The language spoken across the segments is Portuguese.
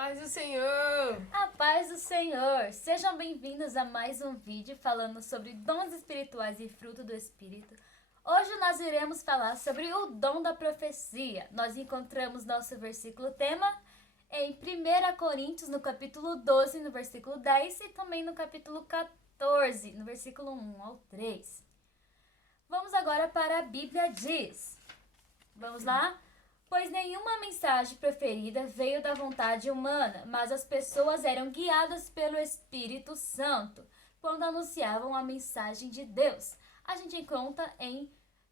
Paz do Senhor! A paz do Senhor! Sejam bem-vindos a mais um vídeo falando sobre dons espirituais e fruto do Espírito. Hoje nós iremos falar sobre o dom da profecia. Nós encontramos nosso versículo tema em 1 Coríntios, no capítulo 12, no versículo 10 e também no capítulo 14, no versículo 1 ao 3. Vamos agora para a Bíblia diz. Vamos lá? Pois nenhuma mensagem proferida veio da vontade humana, mas as pessoas eram guiadas pelo Espírito Santo quando anunciavam a mensagem de Deus. A gente encontra em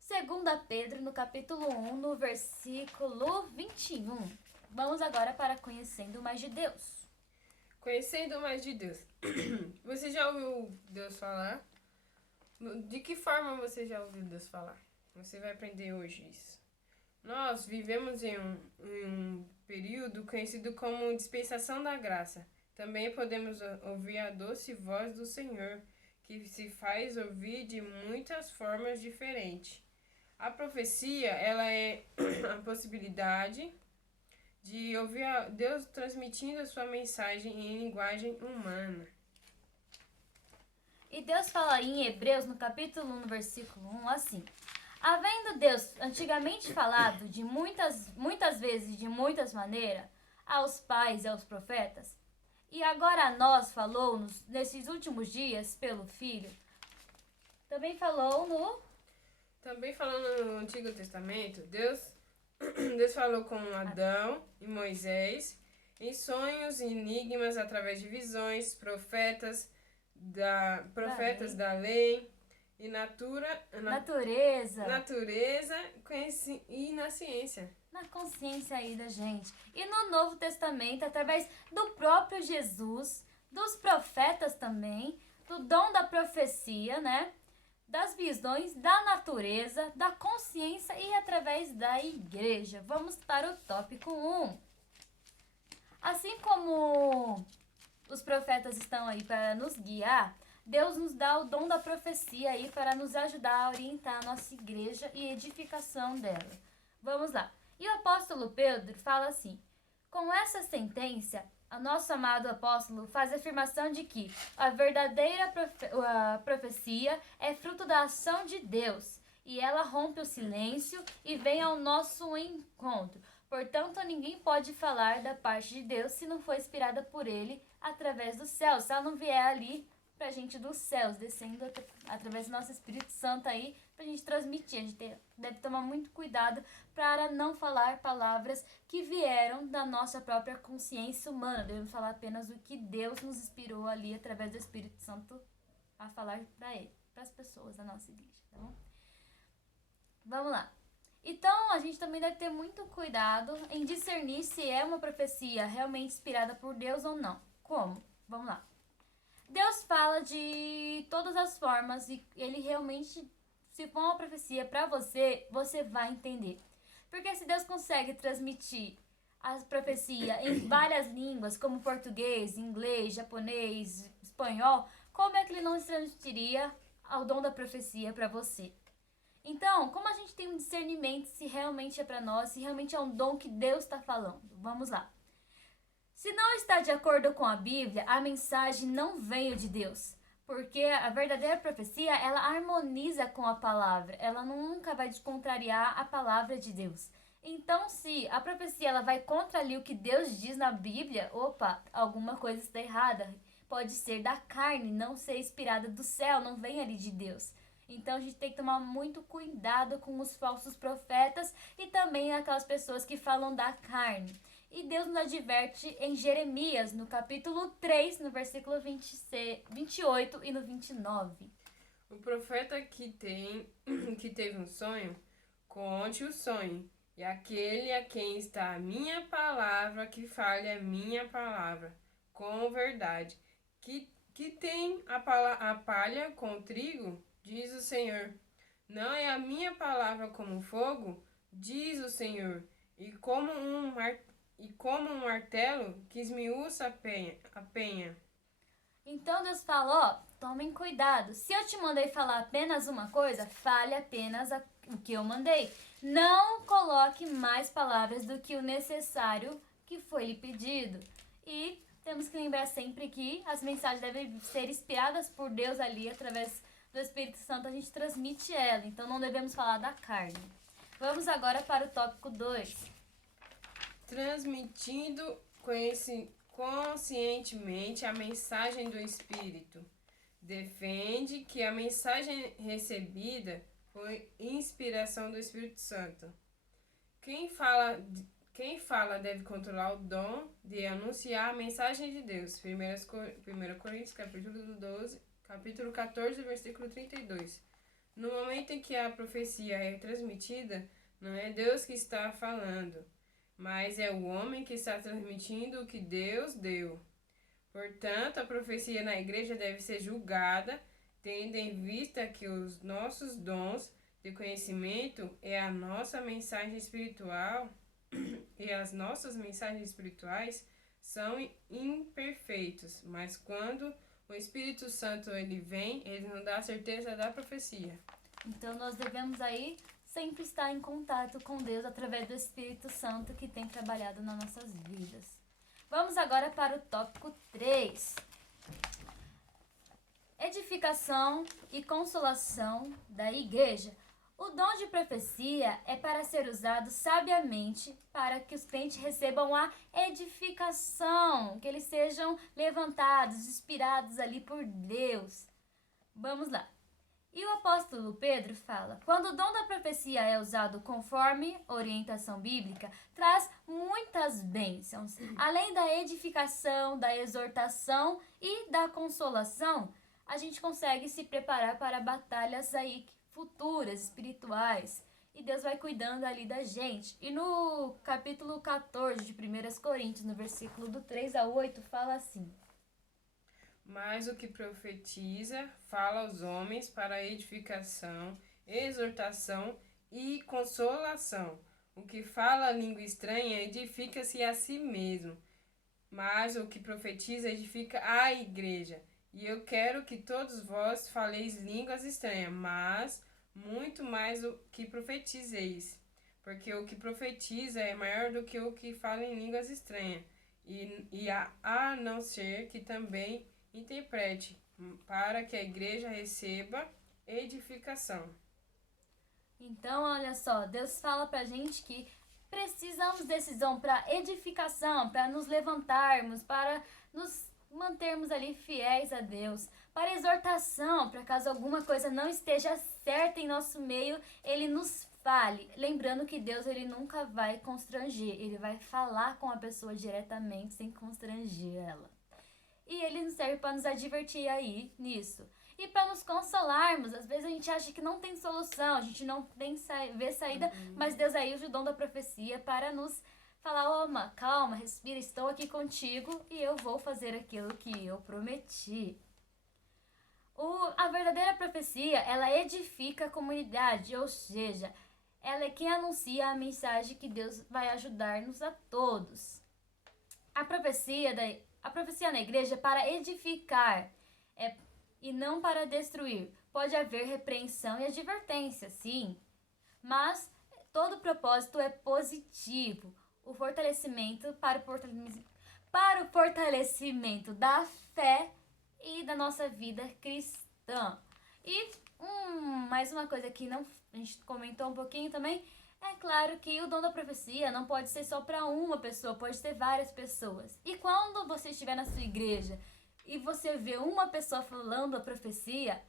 2 Pedro, no capítulo 1, no versículo 21. Vamos agora para Conhecendo Mais de Deus. Conhecendo mais de Deus. Você já ouviu Deus falar? De que forma você já ouviu Deus falar? Você vai aprender hoje isso. Nós vivemos em um período conhecido como dispensação da graça. Também podemos ouvir a doce voz do Senhor, que se faz ouvir de muitas formas diferentes. A profecia, ela é a possibilidade de ouvir a Deus transmitindo a sua mensagem em linguagem humana. E Deus fala em Hebreus, no capítulo 1, no versículo 1, assim: havendo Deus antigamente falado de muitas vezes e de muitas maneiras aos pais e aos profetas, e agora a nós falou-nos nesses últimos dias pelo Filho, também falou no Antigo Testamento, Deus falou com Adão e Moisés em sonhos e enigmas através de visões, profetas da lei e natureza e na ciência. Na consciência aí da gente. E no Novo Testamento, através do próprio Jesus, dos profetas também, do dom da profecia, né? Das visões, da natureza, da consciência e através da igreja. Vamos para o tópico 1. Assim como os profetas estão aí para nos guiar, Deus nos dá o dom da profecia aí para nos ajudar a orientar a nossa igreja e edificação dela. Vamos lá. E o apóstolo Pedro fala assim: com essa sentença, o nosso amado apóstolo faz a afirmação de que a verdadeira profecia é fruto da ação de Deus, e ela rompe o silêncio e vem ao nosso encontro. Portanto, ninguém pode falar da parte de Deus se não for inspirada por ele através do céu. Se ela não vier ali pra gente dos céus, descendo através do nosso Espírito Santo aí, pra gente transmitir. A gente deve tomar muito cuidado para não falar palavras que vieram da nossa própria consciência humana. Devemos falar apenas o que Deus nos inspirou ali através do Espírito Santo a falar para as pessoas da nossa igreja, tá bom? Vamos lá. Então, a gente também deve ter muito cuidado em discernir se é uma profecia realmente inspirada por Deus ou não. Como? Vamos lá. Deus fala de todas as formas e ele realmente, se for uma profecia para você, você vai entender. Porque se Deus consegue transmitir a profecia em várias línguas, como português, inglês, japonês, espanhol, como é que ele não transmitiria o dom da profecia para você? Então, como a gente tem um discernimento se realmente é para nós, se realmente é um dom que Deus está falando? Vamos lá. Se não está de acordo com a Bíblia, a mensagem não veio de Deus. Porque a verdadeira profecia, ela harmoniza com a palavra. Ela nunca vai contrariar a palavra de Deus. Então, se a profecia ela vai contra ali o que Deus diz na Bíblia, opa, alguma coisa está errada. Pode ser da carne, não ser inspirada do céu, não vem ali de Deus. Então a gente tem que tomar muito cuidado com os falsos profetas e também aquelas pessoas que falam da carne. E Deus nos adverte em Jeremias, no capítulo 3, no versículo 28 e no 29. O profeta que teve um sonho, conte o sonho. E aquele a quem está a minha palavra, que fale a minha palavra, com verdade. Que tem a palha com o trigo, diz o Senhor. Não é a minha palavra como fogo, diz o Senhor, e como um martelo que esmiuça a penha. Então Deus fala, tomem cuidado. Se eu te mandei falar apenas uma coisa, fale apenas o que eu mandei. Não coloque mais palavras do que o necessário que foi lhe pedido. E temos que lembrar sempre que as mensagens devem ser inspiradas por Deus ali, através do Espírito Santo a gente transmite ela, então não devemos falar da carne. Vamos agora para o tópico 2. Transmitindo conscientemente a mensagem do Espírito. Defende que a mensagem recebida foi inspiração do Espírito Santo. Quem fala deve controlar o dom de anunciar a mensagem de Deus. 1 Coríntios, capítulo 14, versículo 32. No momento em que a profecia é transmitida, não é Deus que está falando, mas é o homem que está transmitindo o que Deus deu. Portanto, a profecia na igreja deve ser julgada, tendo em vista que os nossos dons de conhecimento é a nossa mensagem espiritual e as nossas mensagens espirituais são imperfeitos, mas quando o Espírito Santo ele vem, ele nos dá a certeza da profecia. Então nós devemos aí sempre estar em contato com Deus através do Espírito Santo que tem trabalhado nas nossas vidas. Vamos agora para o tópico 3. Edificação e consolação da igreja. O dom de profecia é para ser usado sabiamente para que os crentes recebam a edificação, que eles sejam levantados, inspirados ali por Deus. Vamos lá. E o apóstolo Pedro fala: quando o dom da profecia é usado conforme orientação bíblica, traz muitas bênçãos. Além da edificação, da exortação e da consolação, a gente consegue se preparar para batalhas aí futuras, espirituais. E Deus vai cuidando ali da gente. E no capítulo 14 de 1 Coríntios, no versículo do 3 a 8, fala assim: mas o que profetiza fala aos homens para edificação, exortação e consolação. O que fala a língua estranha edifica-se a si mesmo, mas o que profetiza edifica a igreja. E eu quero que todos vós faleis línguas estranhas, mas muito mais o que profetizeis, porque o que profetiza é maior do que o que fala em línguas estranhas, e a não ser que também interprete, para que a igreja receba edificação. Então, olha só, Deus fala pra gente que precisamos desse dom para edificação, para nos levantarmos, para nos mantermos ali fiéis a Deus, para exortação, para caso alguma coisa não esteja certa em nosso meio, Ele nos fale. Lembrando que Deus, Ele nunca vai constranger, Ele vai falar com a pessoa diretamente, sem constranger ela. E Ele nos serve para nos advertir aí nisso. E para nos consolarmos, às vezes a gente acha que não tem solução, a gente não tem vê saída, mas Deus aí usa o dom da profecia para nos falar: "Oma, calma, respira, estou aqui contigo e eu vou fazer aquilo que eu prometi." A verdadeira profecia, ela edifica a comunidade, ou seja, ela é quem anuncia a mensagem que Deus vai ajudar-nos a todos. A profecia na igreja é para edificar, e não para destruir. Pode haver repreensão e advertência, sim, mas todo o propósito é positivo. O fortalecimento para o fortalecimento da fé e da nossa vida cristã. E mais uma coisa que a gente comentou um pouquinho também, é claro que o dom da profecia não pode ser só para uma pessoa, pode ser várias pessoas. E quando você estiver na sua igreja e você vê uma pessoa falando a profecia,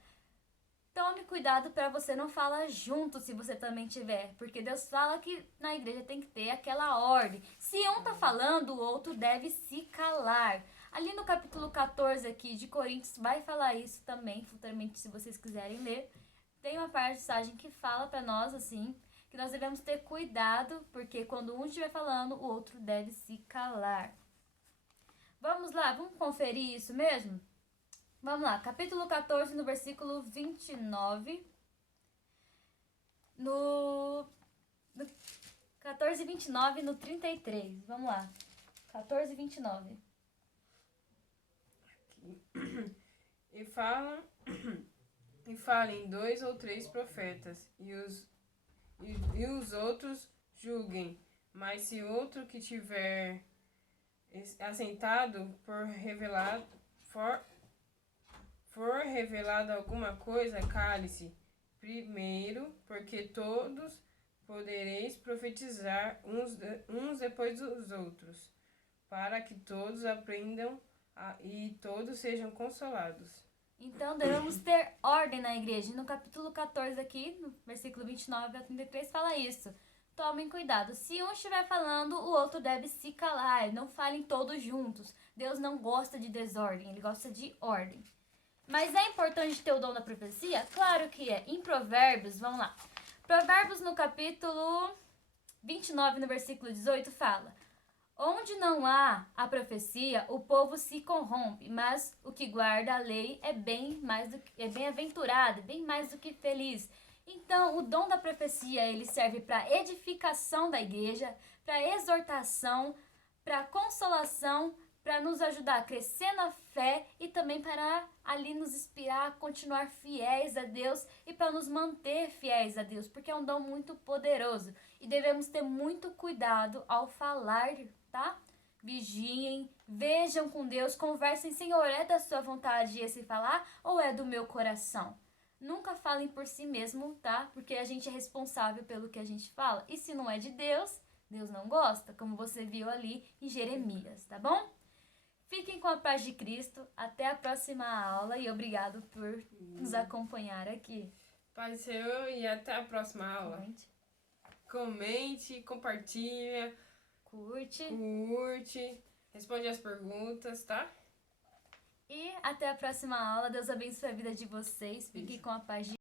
tome cuidado para você não falar junto se você também tiver, porque Deus fala que na igreja tem que ter aquela ordem. Se um tá falando, o outro deve se calar. Ali no capítulo 14 aqui de Coríntios vai falar isso também, futuramente, se vocês quiserem ler. Tem uma passagem que fala para nós assim, que nós devemos ter cuidado, porque quando um estiver falando, o outro deve se calar. Vamos lá, vamos conferir isso mesmo? Vamos lá, capítulo 14, no versículo 29. No 14 e 29, no 33. Vamos lá, 14 e 29. E falem 2 ou 3 profetas, e os outros julguem. Mas se outro que tiver assentado for revelado alguma coisa, cale-se primeiro, porque todos podereis profetizar uns depois dos outros, para que todos aprendam e todos sejam consolados. Então, devemos ter ordem na igreja. No capítulo 14 aqui, no versículo 29 a 33, fala isso. Tomem cuidado. Se um estiver falando, o outro deve se calar. Não falem todos juntos. Deus não gosta de desordem, ele gosta de ordem. Mas é importante ter o dom da profecia? Claro que é. Em Provérbios, vamos lá. Provérbios no capítulo 29, no versículo 18, fala: onde não há a profecia, o povo se corrompe, mas o que guarda a lei é bem-aventurado, bem mais do que feliz. Então, o dom da profecia, ele serve para edificação da igreja, para exortação, para consolação, para nos ajudar a crescer na fé e também para ali nos inspirar a continuar fiéis a Deus e para nos manter fiéis a Deus, porque é um dom muito poderoso e devemos ter muito cuidado ao falar, tá? Vigiem, vejam com Deus, conversem, Senhor, é da sua vontade esse falar ou é do meu coração? Nunca falem por si mesmo, tá? Porque a gente é responsável pelo que a gente fala. E se não é de Deus, Deus não gosta, como você viu ali em Jeremias, tá bom? Fiquem com a paz de Cristo. Até a próxima aula e obrigado por nos acompanhar aqui. Paz do Senhor e até a próxima aula. Comente, compartilha, curte, responde as perguntas, tá? E até a próxima aula. Deus abençoe a vida de vocês. Fiquem com a paz de